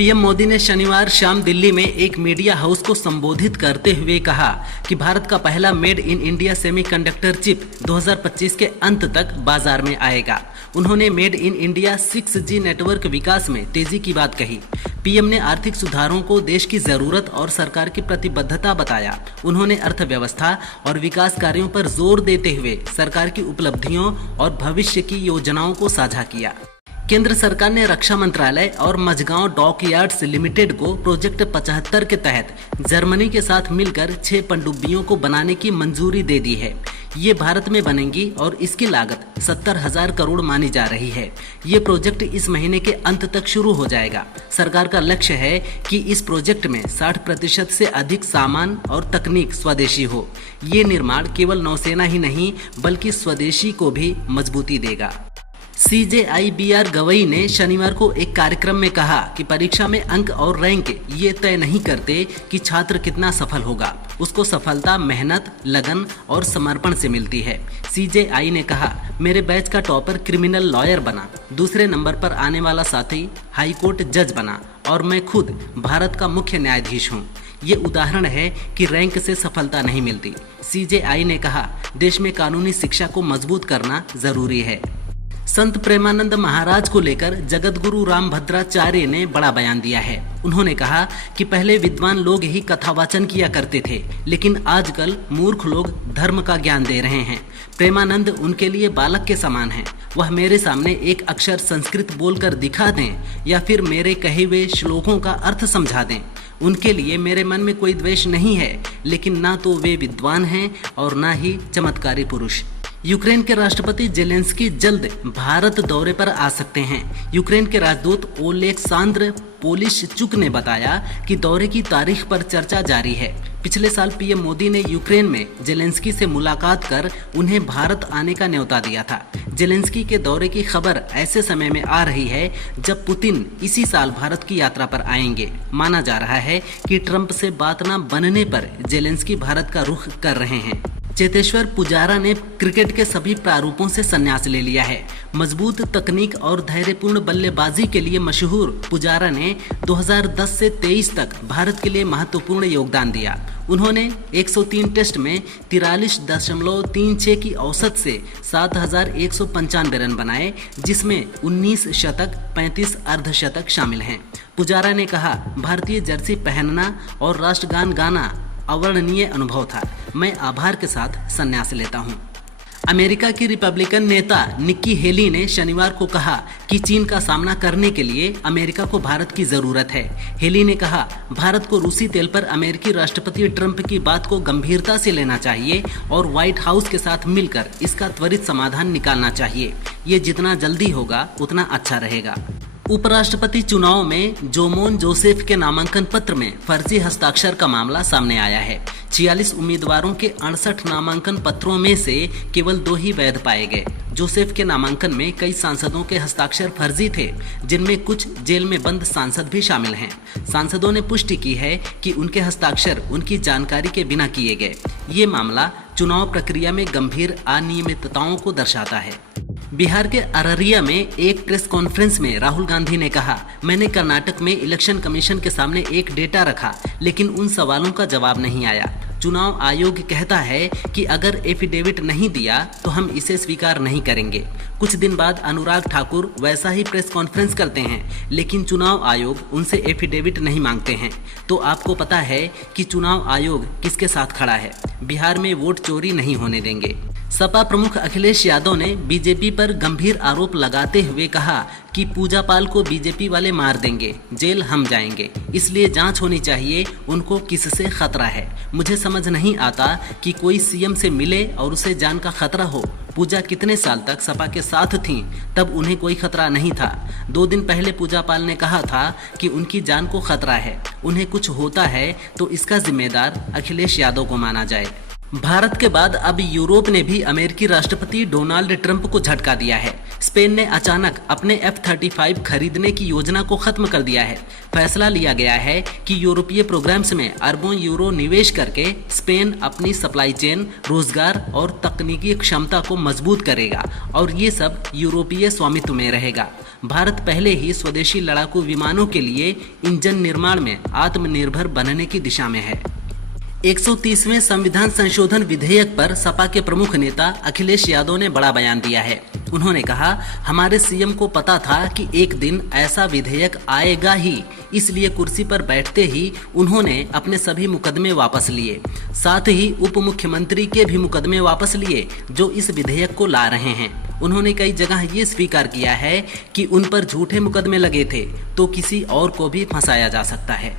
PM Modi ने शनिवार शाम दिल्ली में एक मीडिया हाउस को संबोधित करते हुए कहा कि भारत का पहला made in India semiconductor chip 2025 के अंत तक बाजार में आएगा। उन्होंने made in India 6G network विकास में तेजी की बात कही। पीएम ने आर्थिक सुधारों को देश की जरूरत और सरकार की प्रतिबद्धता बताया। उन्होंने अर्थव्यवस्था और विकास कार्यों पर जोर देते हुए सरकार की उपलब्धियों और भविष्य की योजनाओं को साझा किया। केंद्र सरकार ने रक्षा मंत्रालय और मझगांव डॉकयार्ड्स लिमिटेड को प्रोजेक्ट 75 के तहत जर्मनी के साथ मिलकर 6 पनडुब्बियों को बनाने की मंजूरी दे दी है। ये भारत में बनेंगी और इसकी लागत 70,000 करोड़ मानी जा रही है। ये प्रोजेक्ट इस महीने के अंत तक शुरू हो जाएगा। सरकार का लक्ष्य है कि इस प्रोजेक्ट में 60% से अधिक सामान और तकनीक स्वदेशी हो। ये निर्माण केवल नौसेना ही नहीं बल्कि स्वदेशी को भी मजबूती देगा। CJIBR गवई ने शनिवार को एक कार्यक्रम में कहा कि परीक्षा में अंक और रैंक ये तय नहीं करते कि छात्र कितना सफल होगा। उसको सफलता मेहनत, लगन और समर्पण से मिलती है। CJI ने कहा, मेरे बैच का टॉपर क्रिमिनल लॉयर बना, दूसरे नंबर पर आने वाला साथी हाई कोर्ट जज बना और मैं खुद भारत का मुख्य न्यायाधीश हूँ। ये उदाहरण है कि रैंक से सफलता नहीं मिलती। CJI ने कहा, देश में कानूनी शिक्षा को मजबूत करना जरूरी है। संत प्रेमानंद महाराज को लेकर जगत गुरु रामभद्राचार्य ने बड़ा बयान दिया है। उन्होंने कहा कि पहले विद्वान लोग ही कथावाचन किया करते थे, लेकिन आजकल मूर्ख लोग धर्म का ज्ञान दे रहे हैं। प्रेमानंद उनके लिए बालक के समान हैं। वह मेरे सामने एक अक्षर संस्कृत बोलकर दिखा दें या फिर मेरे कहे हुए श्लोकों का अर्थ समझा दें। उनके लिए मेरे मन में कोई द्वेष नहीं है, लेकिन ना तो वे विद्वान हैं और ना ही चमत्कारी पुरुष। यूक्रेन के राष्ट्रपति जेलेंस्की जल्द भारत दौरे पर आ सकते हैं। यूक्रेन के राजदूत ओलेक्सांद्र पोलिशचुक ने बताया कि दौरे की तारीख पर चर्चा जारी है। पिछले साल पीएम मोदी ने यूक्रेन में जेलेंस्की से मुलाकात कर उन्हें भारत आने का न्योता दिया था। जेलेंस्की के दौरे की खबर ऐसे समय में आ रही है जब पुतिन इसी साल भारत की यात्रा पर आएंगे। माना जा रहा है कि ट्रंप से बात न बनने पर जेलेंस्की भारत का रुख कर रहे हैं। चेतेश्वर पुजारा ने क्रिकेट के सभी प्रारूपों से संन्यास ले लिया है। मजबूत तकनीक और धैर्यपूर्ण बल्लेबाजी के लिए मशहूर पुजारा ने 2010 से 23 तक भारत के लिए महत्वपूर्ण योगदान दिया। उन्होंने 103 टेस्ट में 43.36 की औसत से 7,195 रन बनाए, जिसमें 19 शतक 35 अर्धशतक शामिल हैं। पुजारा ने कहा, भारतीय जर्सी पहनना और राष्ट्रगान गाना अवर्णनीय अनुभव था। मैं आभार के साथ संन्यास लेता हूं। अमेरिका की रिपब्लिकन नेता निक्की हेली ने शनिवार को कहा कि चीन का सामना करने के लिए अमेरिका को भारत की जरूरत है। हेली ने कहा, भारत को रूसी तेल पर अमेरिकी राष्ट्रपति ट्रंप की बात को गंभीरता से लेना चाहिए और व्हाइट हाउस के साथ मिलकर इसका त्वरित समाधान निकालना चाहिए। ये जितना जल्दी होगा उतना अच्छा रहेगा। उपराष्ट्रपति चुनाव में जोमोन जोसेफ के नामांकन पत्र में फर्जी हस्ताक्षर का मामला सामने आया है। 46 उम्मीदवारों के 68 नामांकन पत्रों में से केवल 2 ही वैध पाए गए। जोसेफ के नामांकन में कई सांसदों के हस्ताक्षर फर्जी थे, जिनमें कुछ जेल में बंद सांसद भी शामिल हैं। सांसदों ने पुष्टि की है कि उनके हस्ताक्षर उनकी जानकारी के बिना किए गए। ये मामला चुनाव प्रक्रिया में गंभीर अनियमितताओं को दर्शाता है। बिहार के अररिया में एक प्रेस कॉन्फ्रेंस में राहुल गांधी ने कहा, मैंने कर्नाटक में इलेक्शन कमीशन के सामने एक डेटा रखा, लेकिन उन सवालों का जवाब नहीं आया। चुनाव आयोग कहता है कि अगर एफिडेविट नहीं दिया तो हम इसे स्वीकार नहीं करेंगे। कुछ दिन बाद अनुराग ठाकुर वैसा ही प्रेस कॉन्फ्रेंस करते हैं, लेकिन चुनाव आयोग उनसे एफिडेविट नहीं मांगते हैं। तो आपको पता है कि चुनाव आयोग किसके साथ खड़ा है। बिहार में वोट चोरी नहीं होने देंगे। सपा प्रमुख अखिलेश यादव ने बीजेपी पर गंभीर आरोप लगाते हुए कहा कि पूजा पाल को बीजेपी वाले मार देंगे, जेल हम जाएंगे, इसलिए जांच होनी चाहिए, उनको किससे खतरा है। मुझे समझ नहीं आता कि कोई सीएम से मिले और उसे जान का खतरा हो। पूजा कितने साल तक सपा के साथ थीं, तब उन्हें कोई खतरा नहीं था। 2 दिन पहले पूजा पाल ने कहा था कि उनकी जान को खतरा है। उन्हें कुछ होता है तो इसका जिम्मेदार अखिलेश यादव को माना जाए। भारत के बाद अब यूरोप ने भी अमेरिकी राष्ट्रपति डोनाल्ड ट्रंप को झटका दिया है। स्पेन ने अचानक अपने F-35 खरीदने की योजना को खत्म कर दिया है। फैसला लिया गया है कि यूरोपीय प्रोग्राम्स में अरबों यूरो निवेश करके स्पेन अपनी सप्लाई चेन, रोजगार और तकनीकी क्षमता को मजबूत करेगा और ये सब यूरोपीय स्वामित्व में रहेगा। भारत पहले ही स्वदेशी लड़ाकू विमानों के लिए इंजन निर्माण में आत्मनिर्भर बनने की दिशा में है। 130वें संविधान संशोधन विधेयक पर सपा के प्रमुख नेता अखिलेश यादव ने बड़ा बयान दिया है। उन्होंने कहा, हमारे सीएम को पता था कि एक दिन ऐसा विधेयक आएगा ही, इसलिए कुर्सी पर बैठते ही उन्होंने अपने सभी मुकदमे वापस लिए। साथ ही उप मुख्यमंत्री के भी मुकदमे वापस लिए जो इस विधेयक को ला रहे हैं। उन्होंने कई जगह ये स्वीकार किया है कि उन पर झूठे मुकदमे लगे थे तो किसी और को भी फंसाया जा सकता है।